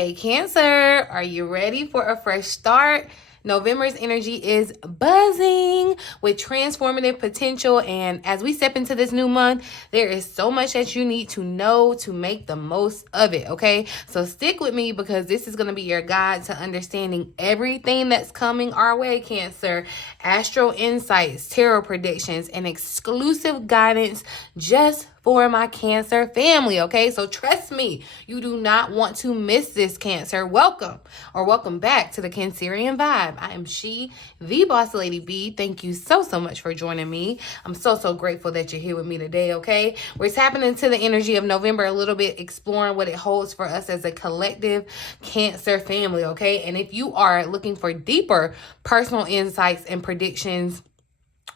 Hey Cancer, are you ready for a fresh start? November's energy is buzzing with transformative potential, and as we step into this new month, there is so much that you need to know to make the most of it, okay? So stick with me because this is going to be your guide to understanding everything that's coming our way, Cancer. Astro insights, tarot predictions, and exclusive guidance just for my Cancer family, okay? So trust me, you do not want to miss this, Cancer. Welcome back to the Cancerian Vibe. I am she, the boss lady B. Thank you so much for joining me. I'm so grateful that you're here with me today, okay? We're tapping into the energy of November a little bit, exploring what it holds for us as a collective Cancer family, okay? And if you are looking for deeper personal insights and predictions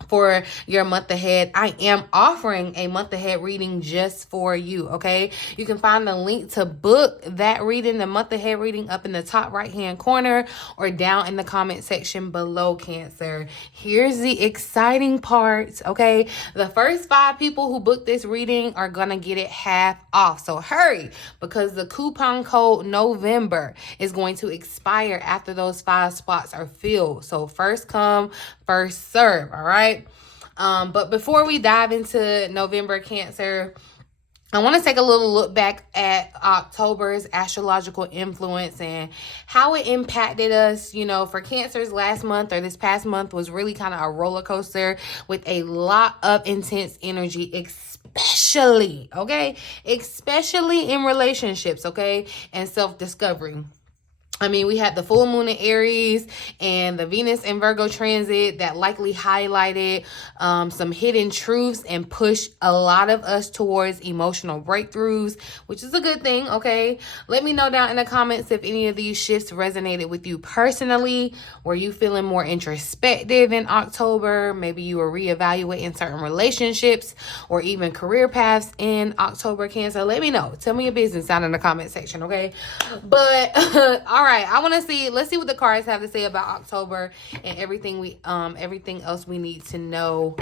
for your month ahead, I am offering a month ahead reading just for you, okay? You can find the link to book that reading, the month ahead reading, up in the top right hand corner or down in the comment section below, Cancer. Here's the exciting part, okay? The first 5 people who book this reading are gonna get it half off, so hurry, because the coupon code November is going to expire after those 5 spots are filled. So first come, first serve, all right? But before we dive into November, Cancer, I want to take a little look back at October's astrological influence and how it impacted us. You know, for Cancer's last month or this past month was really kind of a roller coaster with a lot of intense energy, especially in relationships, okay, and self-discovery. I mean, we had the full moon in Aries and the Venus in Virgo transit that likely highlighted some hidden truths and pushed a lot of us towards emotional breakthroughs, which is a good thing, okay? Let me know down in the comments if any of these shifts resonated with you personally. Were you feeling more introspective in October? Maybe you were reevaluating certain relationships or even career paths in October, Cancer. Let me know. Tell me your business down in the comment section, okay? But all right, let's see what the cards have to say about October and everything else we need to know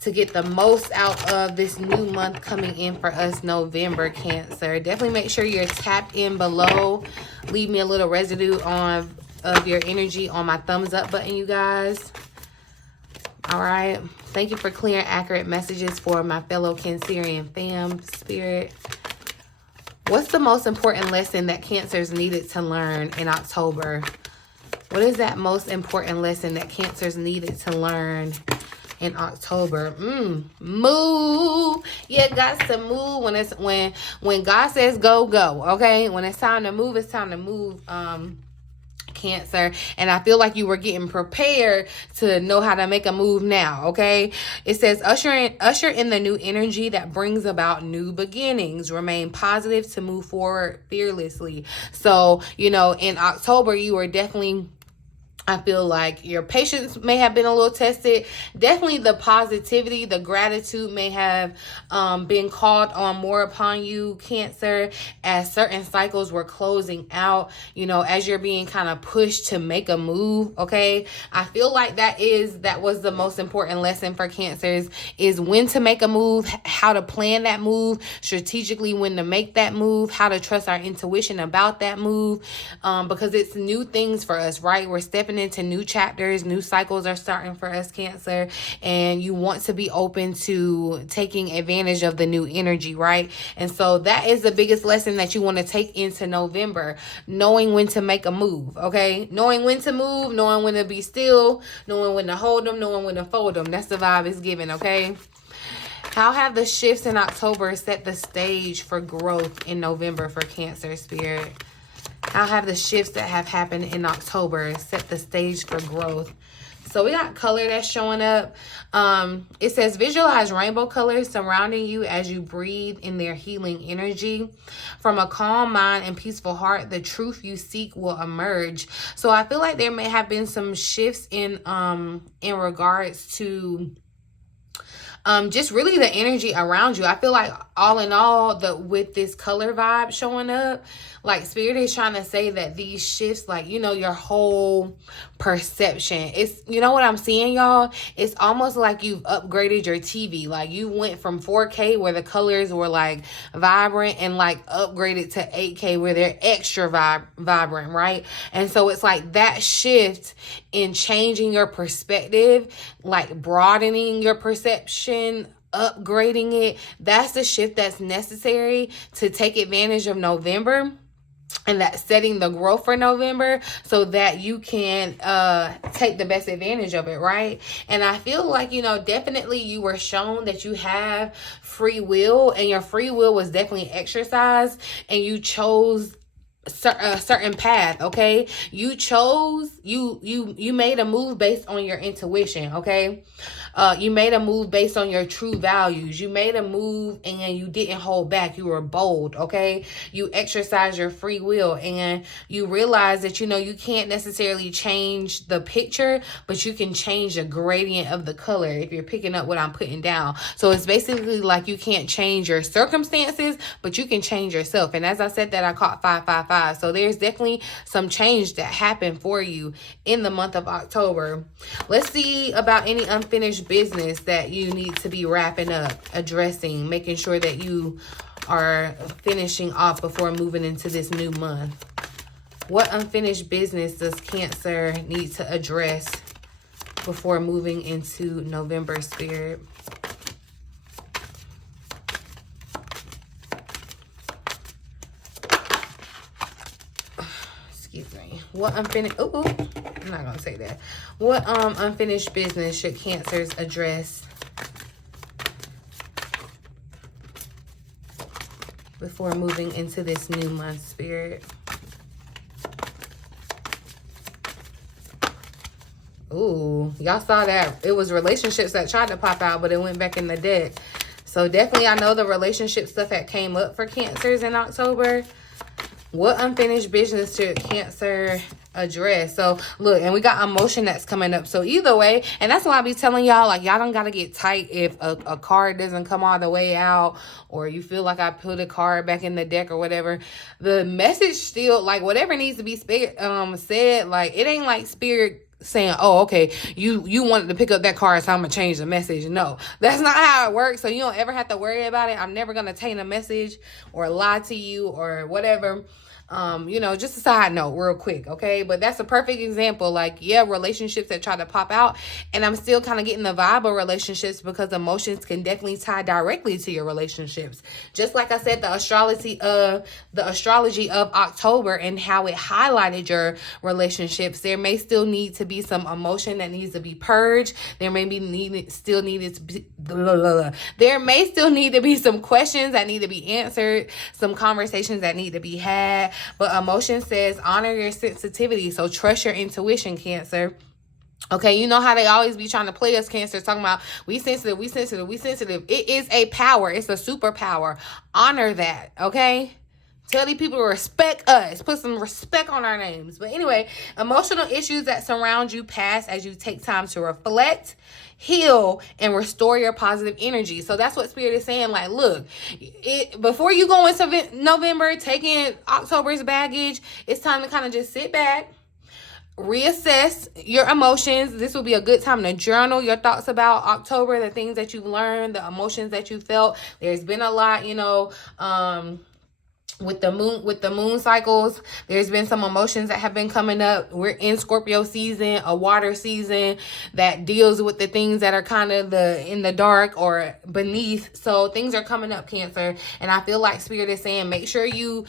to get the most out of this new month coming in for us, November, Cancer. Definitely make sure you're tapped in below. Leave me a little residue of your energy on my thumbs up button, you guys. All right. Thank you for clear and accurate messages for my fellow Cancerian fam, spirit. What's the most important lesson that Cancers needed to learn in October? What is that most important lesson that Cancers needed to learn in October? Move. Yeah, got to move when God says go, okay? When it's time to move, it's time to move, Cancer. And I feel like you were getting prepared to know how to make a move now, okay? It says usher in the new energy that brings about new beginnings. Remain positive to move forward fearlessly. So, you know, in October, you were definitely, I feel like your patience may have been a little tested. Definitely the positivity, the gratitude may have been called on more upon you, Cancer, as certain cycles were closing out, you know, as you're being kind of pushed to make a move, okay? I feel like that was the most important lesson for Cancers, is when to make a move, how to plan that move, strategically when to make that move, how to trust our intuition about that move, because it's new things for us, right? We're stepping into new chapters, new cycles are starting for us, Cancer, and you want to be open to taking advantage of the new energy, right? And so that is the biggest lesson that you want to take into November, knowing when to make a move, okay? Knowing when to move, knowing when to be still, knowing when to hold them, knowing when to fold them. That's the vibe it's given, okay? How have the shifts in October set the stage for growth in November for Cancer, spirit? How have the shifts that have happened in October set the stage for growth? So we got color that's showing up. It says visualize rainbow colors surrounding you as you breathe in their healing energy. From a calm mind and peaceful heart, the truth you seek will emerge. So I feel like there may have been some shifts in regards to just really the energy around you. I feel like all in all, with this color vibe showing up, like Spirit is trying to say that these shifts, like, you know, your whole perception, it's, you know what I'm seeing, y'all? It's almost like you've upgraded your TV. Like you went from 4K where the colors were like vibrant and like upgraded to 8K where they're extra vibrant, right? And so it's like that shift in changing your perspective, like broadening your perception, upgrading it. That's the shift that's necessary to take advantage of November, and that's setting the growth for November so that you can take the best advantage of it, right? And I feel like, you know, definitely you were shown that you have free will, and your free will was definitely exercised, and you chose a certain path. Okay, you chose, you made a move based on your intuition. Okay, you made a move based on your true values. You made a move and you didn't hold back. You were bold. Okay, you exercised your free will, and you realize that, you know, you can't necessarily change the picture, but you can change the gradient of the color, if you're picking up what I'm putting down. So it's basically like you can't change your circumstances, but you can change yourself. And as I said that, I caught 555. So there's definitely some change that happened for you in the month of October. Let's see about any unfinished business that you need to be wrapping up, addressing, making sure that you are finishing off before moving into this new month. What unfinished business does Cancer need to address before moving into November, Spirit? What unfinished, I'm not gonna say that. What unfinished business should Cancers address before moving into this new month, Spirit? Ooh, y'all saw that. It was relationships that tried to pop out, but it went back in the deck. So definitely, I know the relationship stuff that came up for Cancers in October. What unfinished business should Cancer address? So look, and we got emotion that's coming up. So either way, and that's why I be telling y'all, like, y'all don't gotta get tight if a card doesn't come all the way out, or you feel like I put a card back in the deck or whatever. The message still, like, whatever needs to be said, like, it ain't like Spirit saying, oh, okay, you wanted to pick up that card, so I'm gonna change the message. No, that's not how it works. So you don't ever have to worry about it. I'm never gonna taint a message or lie to you or whatever. You know, just a side note real quick, okay? But that's a perfect example. Like, yeah, relationships that try to pop out, and I'm still kind of getting the vibe of relationships because emotions can definitely tie directly to your relationships. Just like I said, the astrology of October and how it highlighted your relationships, there may still need to be some emotion that needs to be purged. There may still need to be some questions that need to be answered, some conversations that need to be had. But emotion says honor your sensitivity. So trust your intuition, Cancer. Okay, you know how they always be trying to play us, Cancer, talking about we sensitive. It is a power. It's a superpower. Honor that, okay? Tell these people to respect us. Put some respect on our names. But anyway, emotional issues that surround you pass as you take time to reflect, heal, and restore your positive energy. So that's what Spirit is saying. Like, look, before you go into November, taking October's baggage, it's time to kind of just sit back, reassess your emotions. This will be a good time to journal your thoughts about October, the things that you've learned, the emotions that you felt. There's been a lot, you know, with the moon cycles, there's been some emotions that have been coming up. We're in Scorpio season, a water season that deals with the things that are kind of in the dark or beneath. So things are coming up, Cancer, and I feel like Spirit is saying make sure you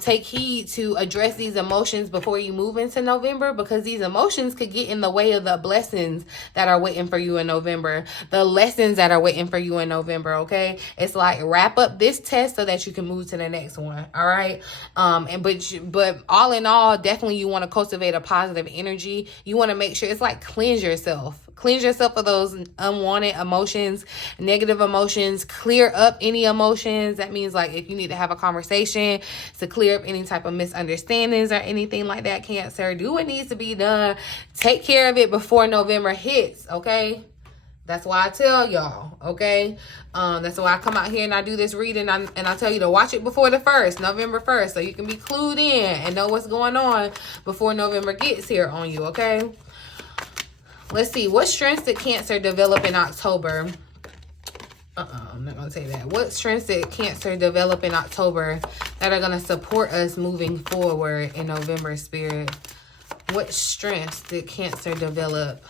take heed to address these emotions before you move into November, because these emotions could get in the way of the blessings that are waiting for you in November, the lessons that are waiting for you in November. Okay, it's like wrap up this test so that you can move to the next one. All right. But all in all, definitely you want to cultivate a positive energy. You want to make sure it's like cleanse yourself of those unwanted emotions, negative emotions, clear up any emotions. That means like if you need to have a conversation to clear up any type of misunderstandings or anything like that, Cancer, do what needs to be done. Take care of it before November hits. Okay. That's why I tell y'all, okay? That's why I come out here and I do this reading, and I tell you to watch it before the 1st, November 1st, so you can be clued in and know what's going on before November gets here on you, okay? Let's see. What strengths did Cancer develop in October? I'm not going to say that. What strengths did Cancer develop in October that are going to support us moving forward in November, Spirit? What strengths did Cancer develop?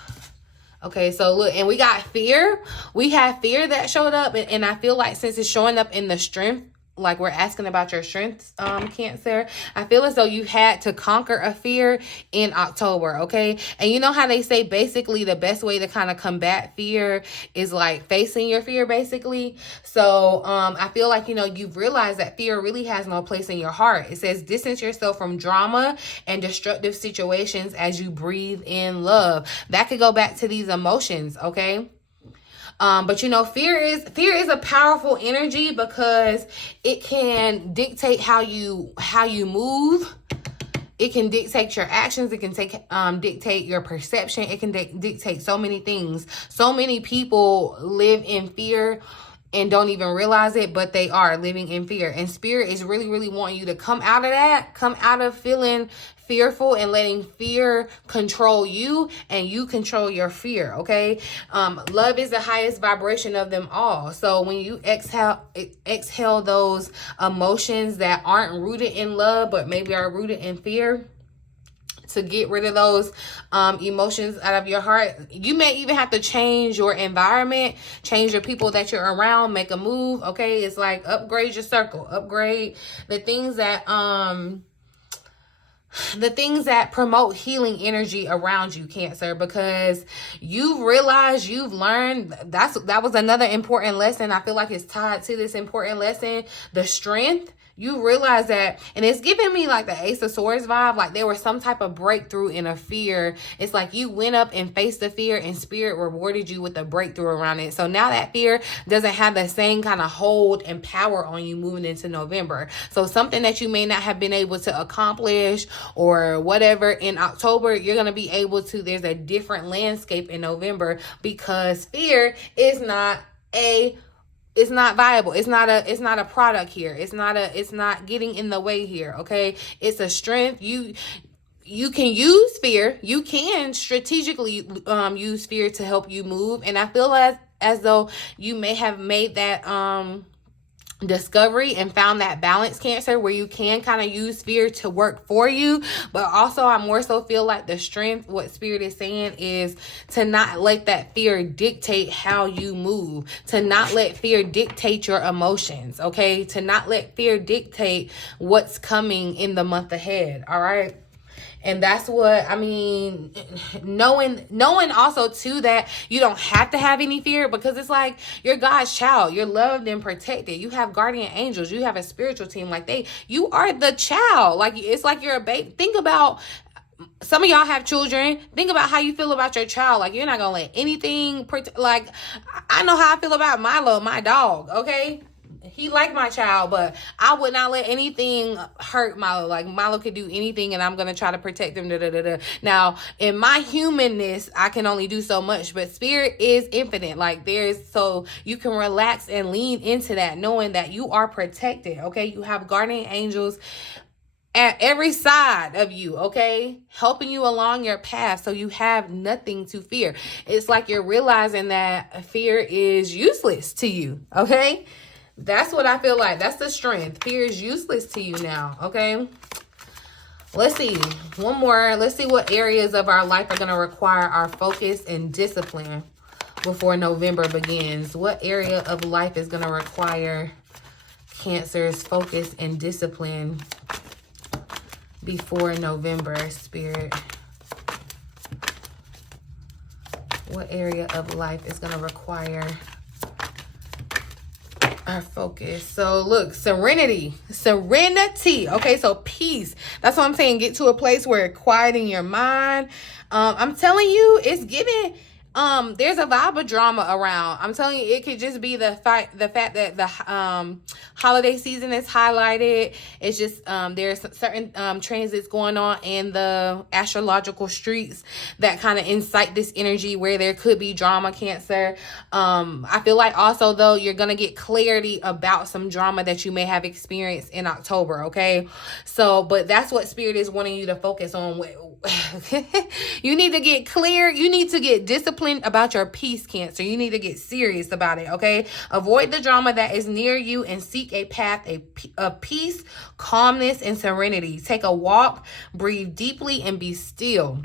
Okay, so look, and we got fear. We have fear that showed up, and I feel like since it's showing up in the strength, like we're asking about your strengths, Cancer, I feel as though you had to conquer a fear in October, okay? And you know how they say basically the best way to kind of combat fear is like facing your fear, basically. So I feel like, you know, you've realized that fear really has no place in your heart. It says distance yourself from drama and destructive situations as you breathe in love. That could go back to these emotions, okay? But you know, fear is a powerful energy because it can dictate how you move. It can dictate your actions. It can dictate your perception. It can dictate so many things. So many people live in fear and don't even realize it, but they are living in fear. And Spirit is really, really wanting you to come out of that, come out of feeling fearful and letting fear control you, and you control your fear, okay? Love is the highest vibration of them all. So when you exhale those emotions that aren't rooted in love, but maybe are rooted in fear, to get rid of those emotions out of your heart. You may even have to change your environment, change your people that you're around, make a move, okay? It's like upgrade your circle, upgrade the things that promote healing energy around you, Cancer, because you've realized, you've learned, that was another important lesson. I feel like it's tied to this important lesson, the strength. You realize that, and it's giving me like the Ace of Swords vibe, like there was some type of breakthrough in a fear. It's like you went up and faced the fear, and Spirit rewarded you with a breakthrough around it. So now that fear doesn't have the same kind of hold and power on you moving into November. So something that you may not have been able to accomplish or whatever in October, you're going to be able to. There's a different landscape in November because fear is not viable. It's not a product here. It's not getting in the way here. Okay. It's a strength. You can use fear. You can strategically use fear to help you move. And I feel as though you may have made that discovery and found that balance, Cancer, where you can kind of use fear to work for you. But also I more so feel like the strength, what Spirit is saying, is to not let that fear dictate how you move, to not let fear dictate your emotions, okay? To not let fear dictate what's coming in the month ahead, all right? And that's what, I mean, knowing also too that you don't have to have any fear, because it's like you're God's child. You're loved and protected. You have guardian angels. You have a spiritual team. Like you are the child. Like it's like you're a baby. Think about, some of y'all have children. Think about how you feel about your child. Like you're not going to let anything, like I know how I feel about Milo, my dog, okay? He liked my child, but I would not let anything hurt Milo. Like Milo could do anything, and I'm going to try to protect him. Now, in my humanness, I can only do so much, but Spirit is infinite. Like so you can relax and lean into that, knowing that you are protected. Okay. You have guardian angels at every side of you, okay, helping you along your path, so you have nothing to fear. It's like you're realizing that fear is useless to you, okay? That's what I feel like. That's the strength. Fear is useless to you now, okay? Let's see. One more. Let's see what areas of our life are going to require our focus and discipline before November begins. What area of life is going to require Cancer's focus and discipline before November, Spirit? What area of life is going to require our focus? So look, serenity, okay? So peace. That's what I'm saying. Get to a place where you're quieting your mind. I'm telling you, it's giving, there's a vibe of drama around. I'm telling you, it could just be the fact that the holiday season is highlighted. It's just there's certain transits going on in the astrological streets that kind of incite this energy where there could be drama, Cancer. I feel like also though you're gonna get clarity about some drama that you may have experienced in October. Okay, so but that's what Spirit is wanting you to focus on. You need to get clear. You need to get disciplined about your peace, Cancer. You need to get serious about it, okay? Avoid the drama that is near you and seek a path of peace, calmness, and serenity. Take a walk, breathe deeply, and be still.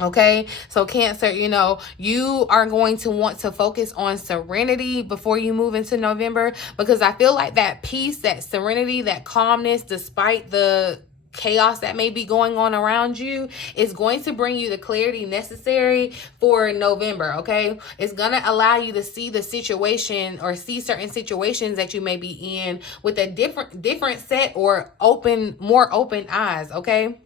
Okay, so Cancer, you know, you are going to want to focus on serenity before you move into November, because I feel like that peace, that serenity, that calmness, despite the chaos that may be going on around you, is going to bring you the clarity necessary for November. Okay, it's gonna allow you to see the situation or see certain situations that you may be in with a different set or more open eyes. Okay,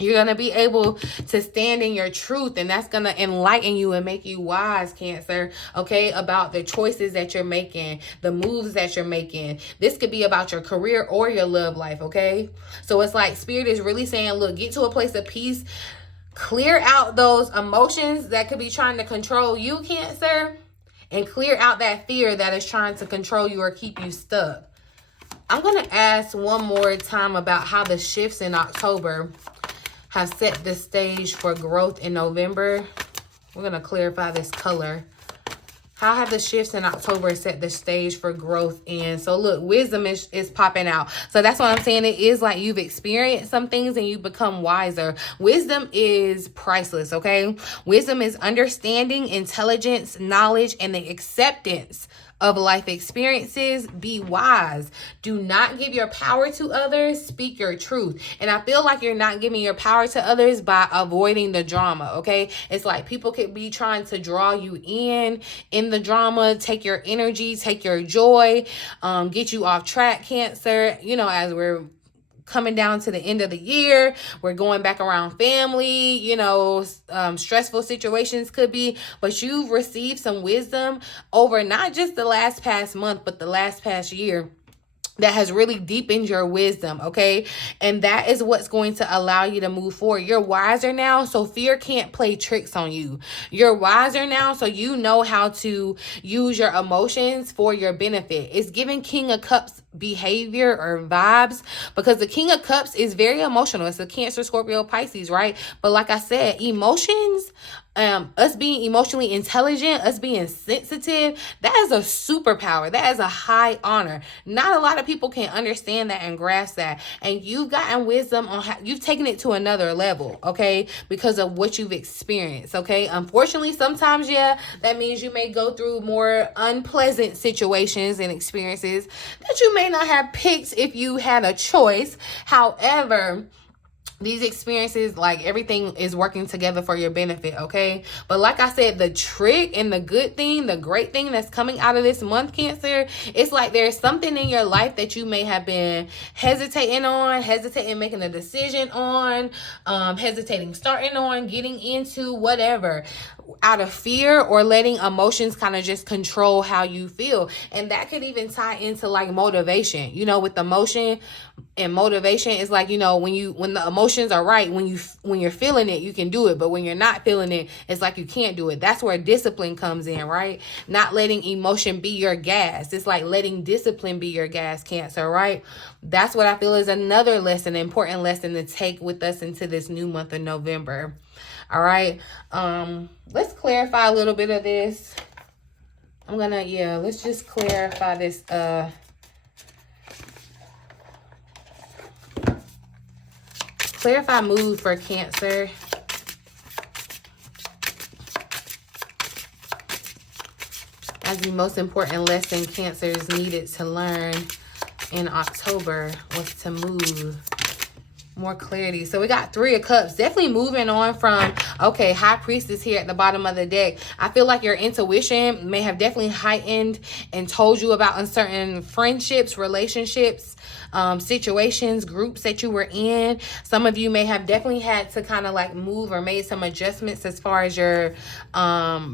you're going to be able to stand in your truth, and that's going to enlighten you and make you wise, Cancer, okay, about the choices that you're making, the moves that you're making. This could be about your career or your love life, okay? So it's like Spirit is really saying, look, get to a place of peace, clear out those emotions that could be trying to control you, Cancer, and clear out that fear that is trying to control you or keep you stuck. I'm going to ask one more time about how the shifts in October have set the stage for growth in November. We're going to clarify this color. How have the shifts in October set the stage for growth in? So look, wisdom is popping out. So that's what I'm saying. It is like you've experienced some things and you become wiser. Wisdom is priceless, okay? Wisdom is understanding, intelligence, knowledge, and the acceptance of life experiences. Be wise. Do not give your power to others. Speak your truth. And I feel like you're not giving your power to others by avoiding the drama, okay? It's like people could be trying to draw you in the drama, take your energy, take your joy, get you off track, Cancer. You know, as we're coming down to the end of the year, we're going back around family, you know, stressful situations could be, but you've received some wisdom over not just the past month, but the past year, that has really deepened your wisdom, okay? And that is what's going to allow you to move forward. You're wiser now, so fear can't play tricks on you. You're wiser now, so you know how to use your emotions for your benefit. It's giving King of Cups behavior or vibes, because the King of Cups is very emotional. It's a Cancer, Scorpio, Pisces, right? But like I said, emotions, us being emotionally intelligent, us being sensitive, that is a superpower. That is a high honor. Not a lot of people can understand that and grasp that. And you've gotten wisdom on how you've taken it to another level, okay? Because of what you've experienced, okay? Unfortunately, sometimes, yeah, that means you may go through more unpleasant situations and experiences that you may not have picked if you had a choice. However, these experiences, like everything is working together for your benefit, okay? But like I said, the trick and the good thing, the great thing that's coming out of this month, Cancer, it's like there's something in your life that you may have been hesitating making a decision on, hesitating starting on, getting into, whatever, out of fear or letting emotions kind of just control how you feel. And that could even tie into like motivation, you know, with emotion and motivation. Is like, you know, when the emotions are right, when you're feeling it, you can do it. But when you're not feeling it, it's like you can't do it. That's where discipline comes in, right? Not letting emotion be your gas. It's like letting discipline be your gas, Cancer, right? That's what I feel is another lesson, important lesson to take with us into this new month of November. All right. Let's clarify a little bit of this. Let's just clarify this. Clarify mood for Cancer. As the most important lesson Cancers needed to learn in October was to move. More clarity. So we got Three of Cups. Definitely moving on from, okay, High Priestess here at the bottom of the deck. I feel like your intuition may have definitely heightened and told you about uncertain friendships, relationships, situations, groups that you were in. Some of you may have definitely had to kind of like move or made some adjustments as far as your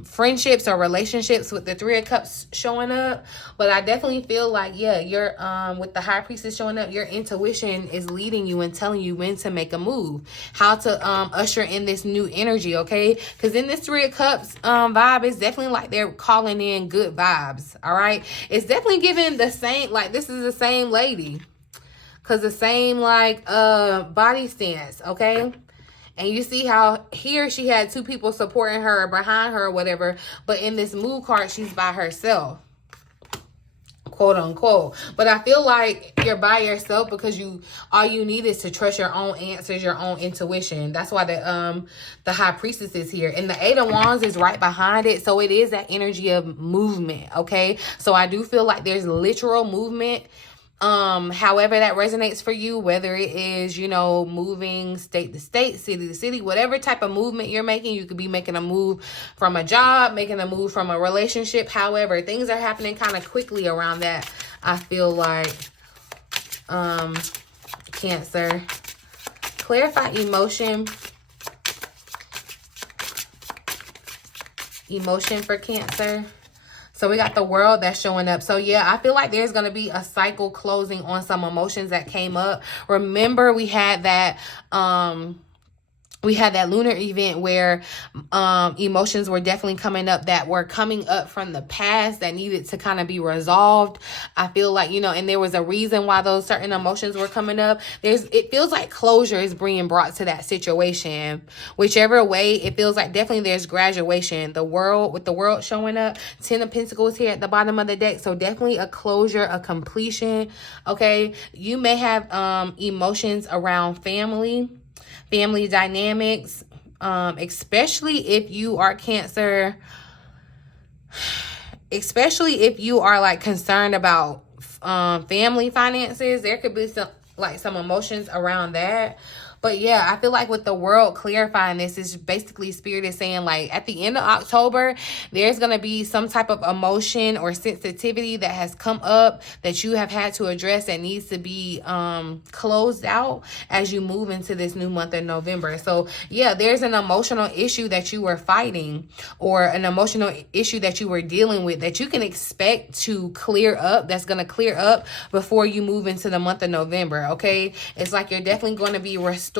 friendships or relationships with the Three of Cups showing up. But I definitely feel like, yeah, you're with the High Priestess showing up, your intuition is leading you and telling you when to make a move, how to usher in this new energy, okay? Because in this Three of Cups vibe, it's definitely like they're calling in good vibes, all right? It's definitely giving the same, like this is the same lady. Because the same like body stance, okay? And you see how here she had two people supporting her, behind her or whatever. But in this mood card, she's by herself, quote unquote. But I feel like you're by yourself because all you need is to trust your own answers, your own intuition. That's why the High Priestess is here. And the Eight of Wands is right behind it. So it is that energy of movement, okay? So I do feel like there's literal movement. However that resonates for you, whether it is, you know, moving state to state, city to city, whatever type of movement you're making. You could be making a move from a job, making a move from a relationship. However, things are happening kind of quickly around that. I feel like, Cancer. Clarify emotion. Emotion for Cancer. So we got the World that's showing up. So yeah, I feel like there's going to be a cycle closing on some emotions that came up. Remember, we had that lunar event where emotions were definitely coming up that were coming up from the past that needed to kind of be resolved. I feel like, you know, and there was a reason why those certain emotions were coming up. It feels like closure is being brought to that situation. Whichever way, it feels like definitely there's graduation. The World, with the World showing up, 10 of Pentacles here at the bottom of the deck. So definitely a closure, a completion. Okay. You may have emotions around family dynamics, especially if you are Cancer, especially if you are like concerned about family finances. There could be some emotions around that. But yeah, I feel like with the World clarifying this, is basically Spirit is saying like at the end of October, there's going to be some type of emotion or sensitivity that has come up that you have had to address that needs to be closed out as you move into this new month of November. So yeah, there's an emotional issue that you were fighting or an emotional issue that you were dealing with that you can expect to clear up. That's going to clear up before you move into the month of November. Okay. It's like you're definitely going to be restoration.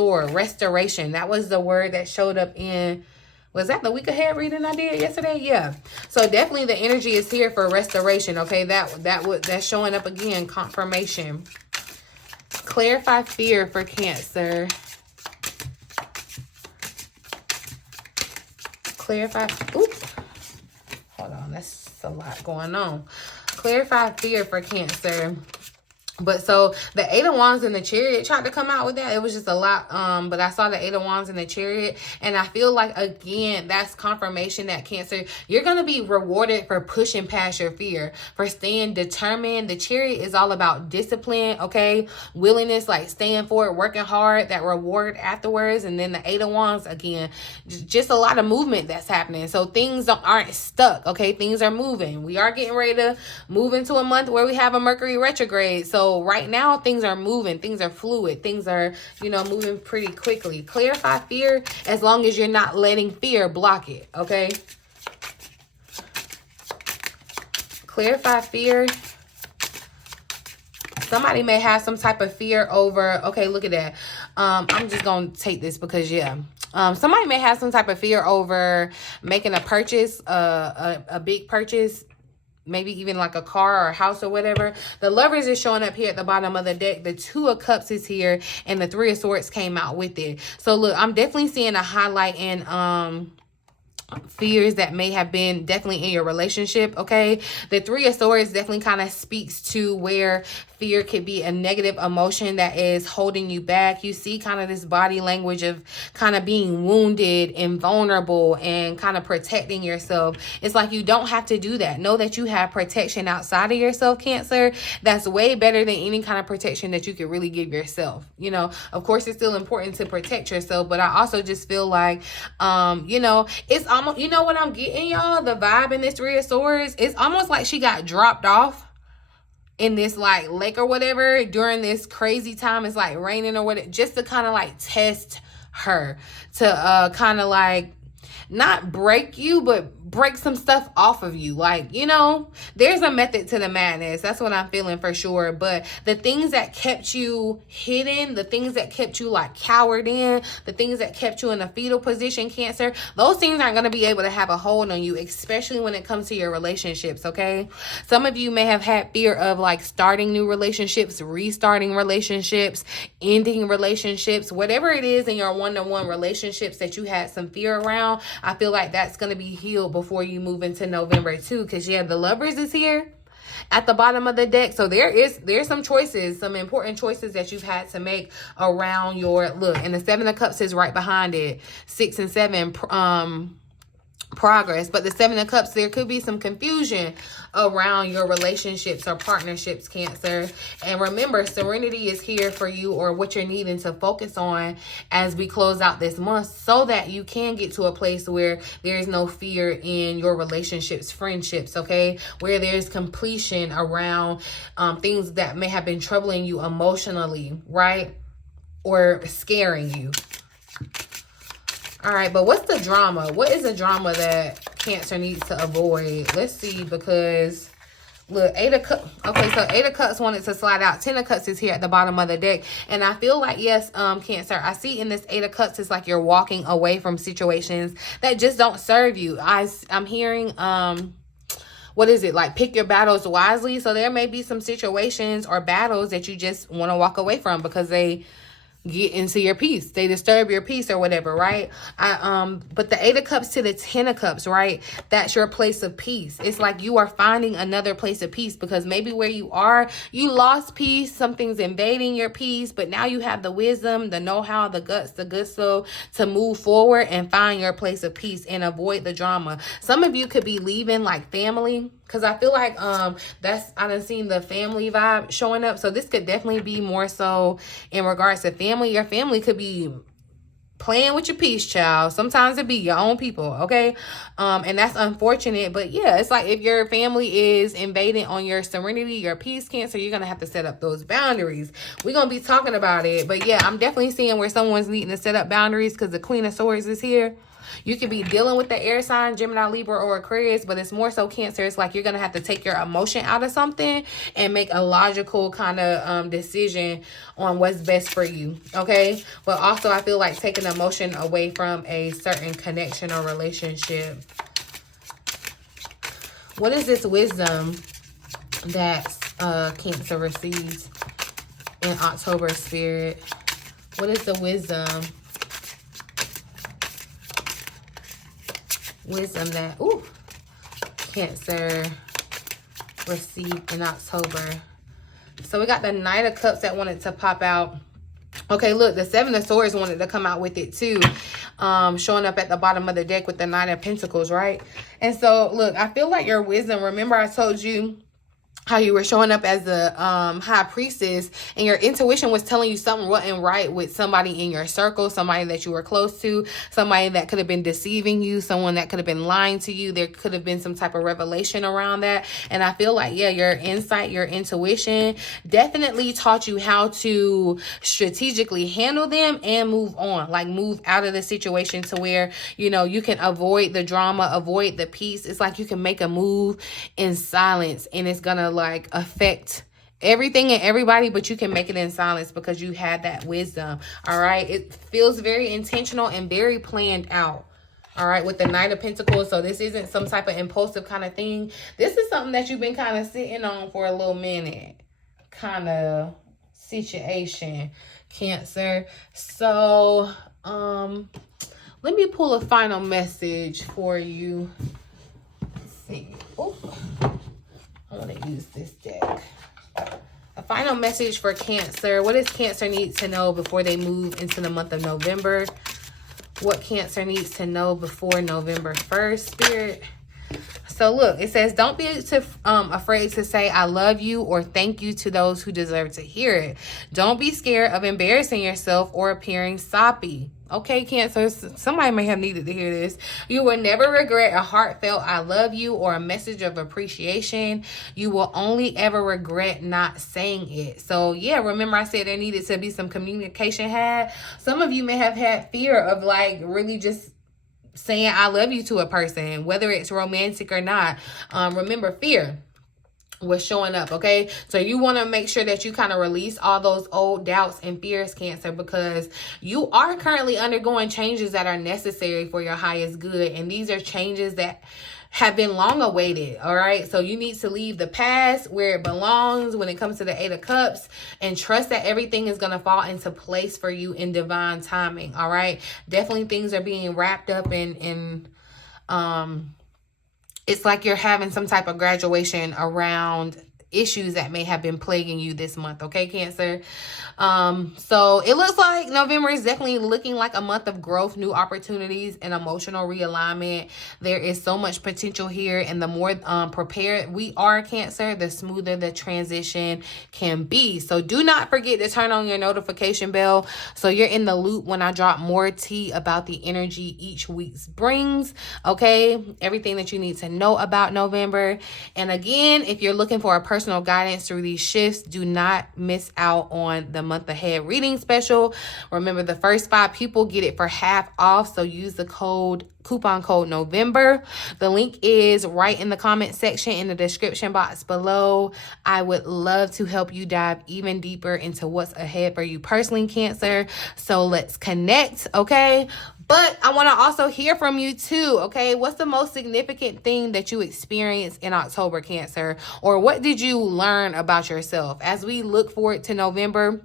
That was the word that showed up in, was that the week ahead reading I did yesterday? Yeah. So definitely the energy is here for restoration. Okay. That's showing up again. Confirmation. Clarify fear for Cancer. Clarify. Oops. Hold on. That's a lot going on. Clarify fear for Cancer. But so the Eight of Wands and the Chariot tried to come out with that. It was just a lot. But I saw the Eight of Wands and the Chariot. And I feel like, again, that's confirmation that Cancer, you're going to be rewarded for pushing past your fear, for staying determined. The Chariot is all about discipline, okay? Willingness, like staying for it, working hard, that reward afterwards. And then the Eight of Wands, again, just a lot of movement that's happening. So things aren't stuck, okay? Things are moving. We are getting ready to move into a month where we have a Mercury retrograde. So right now, things are moving. Things are fluid. Things are, you know, moving pretty quickly. Clarify fear as long as you're not letting fear block it, okay? Clarify fear. Somebody may have some type of fear over, okay, look at that. I'm just going to take this because, yeah. Somebody may have some type of fear over making a purchase, a big purchase, maybe even like a car or a house or whatever. The Lovers is showing up here at the bottom of the deck. The Two of Cups is here and the Three of Swords came out with it. So look, I'm definitely seeing a highlight in fears that may have been definitely in your relationship, okay? The Three of Swords definitely kind of speaks to where fear could be a negative emotion that is holding you back. You see kind of this body language of kind of being wounded and vulnerable and kind of protecting yourself. It's like you don't have to do that. Know that you have protection outside of yourself, Cancer. That's way better than any kind of protection that you could really give yourself. You know, of course, it's still important to protect yourself, but I also just feel like, you know, it's almost, you know what I'm getting, y'all? The vibe in this Three of Swords, it's almost like she got dropped off in this like lake or whatever during this crazy time. It's like raining or whatever, just to kind of like test her, to kind of like not break you, but break some stuff off of you. Like, you know, there's a method to the madness. That's what I'm feeling for sure. But the things that kept you hidden, the things that kept you like cowered in, the things that kept you in a fetal position, Cancer, those things aren't going to be able to have a hold on you, especially when it comes to your relationships, okay? Some of you may have had fear of like starting new relationships, restarting relationships, ending relationships, whatever it is in your one-to-one relationships that you had some fear around. I feel like that's going to be healed before you move into November too, because yeah, the Lovers is here at the bottom of the deck. So there's some choices, some important choices that you've had to make around your look. And the Seven of Cups is right behind it. 6 and 7 progress. But the Seven of Cups, there could be some confusion around your relationships or partnerships, Cancer. And remember, serenity is here for you, or what you're needing to focus on as we close out this month, so that you can get to a place where there is no fear in your relationships, friendships, okay? Where there's completion around things that may have been troubling you emotionally, right? Or scaring you. All right, but what's the drama? What is the drama that Cancer needs to avoid? Let's see, because look, 8 of Cups. Okay, so 8 of Cups wanted to slide out. 10 of Cups is here at the bottom of the deck. And I feel like, yes, Cancer, I see in this 8 of Cups, it's like you're walking away from situations that just don't serve you. I'm hearing, what is it? Like, pick your battles wisely. So there may be some situations or battles that you just want to walk away from because they get into your peace, they disturb your peace or whatever, right? But the 8 of Cups to the 10 of Cups, right? That's your place of peace. It's like you are finding another place of peace, because maybe where you are, you lost peace, something's invading your peace, but now you have the wisdom, the know-how, the guts, the gusto to move forward and find your place of peace and avoid the drama. Some of you could be leaving like family, because I feel like I done seen the family vibe showing up. So this could definitely be more so in regards to family. Your family could be playing with your peace, child. Sometimes it be your own people, okay? And that's unfortunate. But yeah, it's like if your family is invading on your serenity, your peace, Cancer, you're going to have to set up those boundaries. We're going to be talking about it. But yeah, I'm definitely seeing where someone's needing to set up boundaries, because the Queen of Swords is here. You could be dealing with the air sign, Gemini, Libra, or Aquarius, but it's more so, Cancer. It's like you're going to have to take your emotion out of something and make a logical kind of decision on what's best for you, okay? But also, I feel like taking emotion away from a certain connection or relationship. What is this wisdom that Cancer receives in October, Spirit? What is the wisdom? Wisdom that, Cancer received in October. So we got the Knight of Cups that wanted to pop out. Okay, look, the Seven of Swords wanted to come out with it too. Showing up at the bottom of the deck with the Nine of Pentacles, right? And so, look, I feel like your wisdom, remember I told you how you were showing up as the High Priestess, and your intuition was telling you something wasn't right with somebody in your circle, somebody that you were close to, somebody that could have been deceiving you, someone that could have been lying to you. There could have been some type of revelation around that. And I feel like, yeah, your insight, your intuition definitely taught you how to strategically handle them and move on, like move out of the situation to where, you know, you can avoid the drama, avoid the peace. It's like you can make a move in silence, and it's gonna like affect everything and everybody, but you can make it in silence because you had that wisdom. All right, it feels very intentional and very planned out. All right, with the Knight of Pentacles. So this isn't some type of impulsive kind of thing. This is something that you've been kind of sitting on for a little minute kind of situation, Cancer. So Let me pull a final message for you. Let's see. Oh, I want to use this deck. A final message for Cancer. What does Cancer need to know before they move into the month of November? What Cancer needs to know before November 1st, Spirit? So look, it says, don't be afraid to say I love you or thank you to those who deserve to hear it. Don't be scared of embarrassing yourself or appearing soppy. Okay, Cancer, somebody may have needed to hear this. You will never regret a heartfelt I love you or a message of appreciation. You will only ever regret not saying it. So yeah, remember I said there needed to be some communication had. Some of you may have had fear of like really just saying I love you to a person, whether it's romantic or not. Remember, fear was showing up, okay? So you want to make sure that you kind of release all those old doubts and fears, Cancer, because you are currently undergoing changes that are necessary for your highest good. And these are changes that have been long awaited, all right? So you need to leave the past where it belongs when it comes to the 8 of Cups and trust that everything is going to fall into place for you in divine timing, all right? Definitely things are being wrapped up in it's like you're having some type of graduation around issues that may have been plaguing you this month, okay, Cancer? So it looks like November is definitely looking like a month of growth, new opportunities, and emotional realignment. There is so much potential here, and the more prepared we are, Cancer, the smoother the transition can be. So do not forget to turn on your notification bell so you're in the loop when I drop more tea about the energy each week brings, okay? Everything that you need to know about November. And again, if you're looking for a personal guidance through these shifts, do not miss out on the month ahead reading special. Remember, the first 5 people get it for half off, so use the coupon code November. The link is right in the comment section in the description box below. I would love to help you dive even deeper into what's ahead for you personally, Cancer. So let's connect, okay? But I want to also hear from you too, okay? What's the most significant thing that you experienced in October, Cancer? Or what did you learn about yourself? As we look forward to November,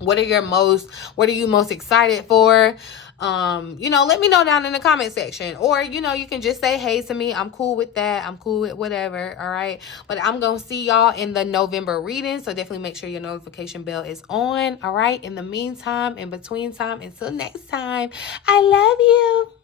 what are you most excited for? Let me know down in the comment section. Or, you can just say hey to me. I'm cool with that. I'm cool with whatever, all right? But I'm going to see y'all in the November reading, so definitely make sure your notification bell is on, all right? In the meantime, in between time, until next time, I love you.